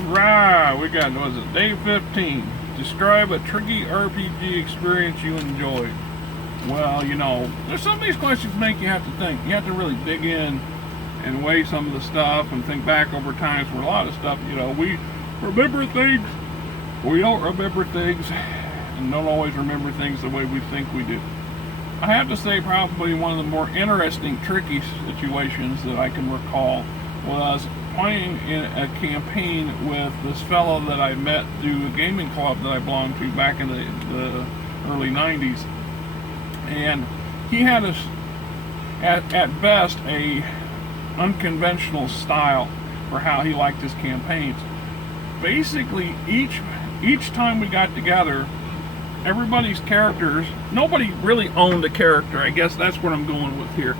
Alright, we got, was it day 15? Describe a tricky RPG experience you enjoyed. Well, you know, there's some of these questions make you have to think. You have to really dig in and weigh some of the stuff and think back over times where a lot of stuff, you know, we remember things, we don't remember things, and don't always remember things the way we think we do. I have to say probably one of the more interesting, tricky situations that I can recall was playing in a campaign with this fellow that I met through a gaming club that I belonged to back in the early 90s. And he had at best a unconventional style for how he liked his campaigns. Basically, each time we got together, everybody's characters, nobody really owned a character. I guess that's what I'm going with here.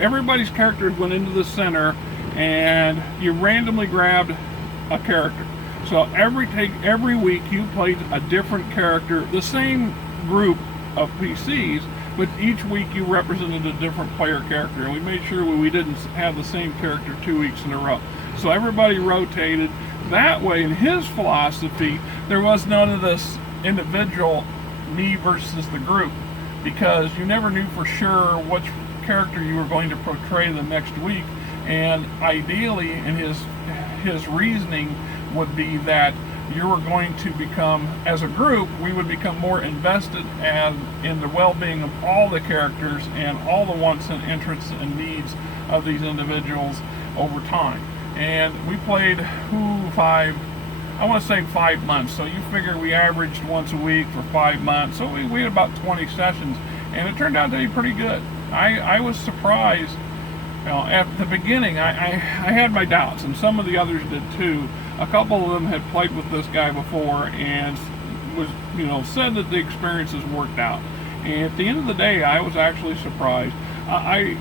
Everybody's characters went into the center and you randomly grabbed a character. So every week you played a different character, the same group of PCs, but each week you represented a different player character, and we made sure we didn't have the same character 2 weeks in a row. So everybody rotated. That way, in his philosophy, there was none of this individual me versus the group, because you never knew for sure which character you were going to portray the next week. And ideally, in his reasoning would be that you were going to become, as a group, we would become more invested in the well-being of all the characters and all the wants and interests and needs of these individuals over time. And we played 5 months. So you figure we averaged once a week for 5 months. So we had about 20 sessions, and it turned out to be pretty good. I was surprised. You know, at the beginning, I had my doubts, and some of the others did too. A couple of them had played with this guy before and said that the experiences worked out. And at the end of the day, I was actually surprised. I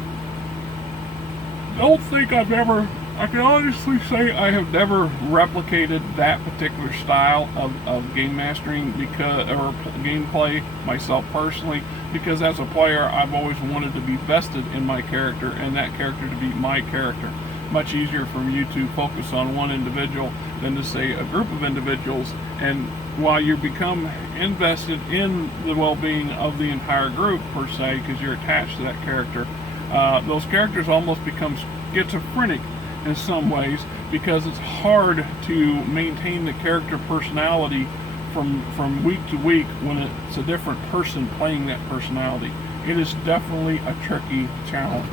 don't think I can honestly say I have never replicated that particular style of game mastering or gameplay myself personally, because as a player I've always wanted to be vested in my character and that character to be my character. Much easier for you to focus on one individual than to say a group of individuals, and while you become invested in the well-being of the entire group per se, because you're attached to that character, those characters almost become schizophrenic in some ways, because it's hard to maintain the character personality from week to week when it's a different person playing that personality. It is definitely a tricky challenge.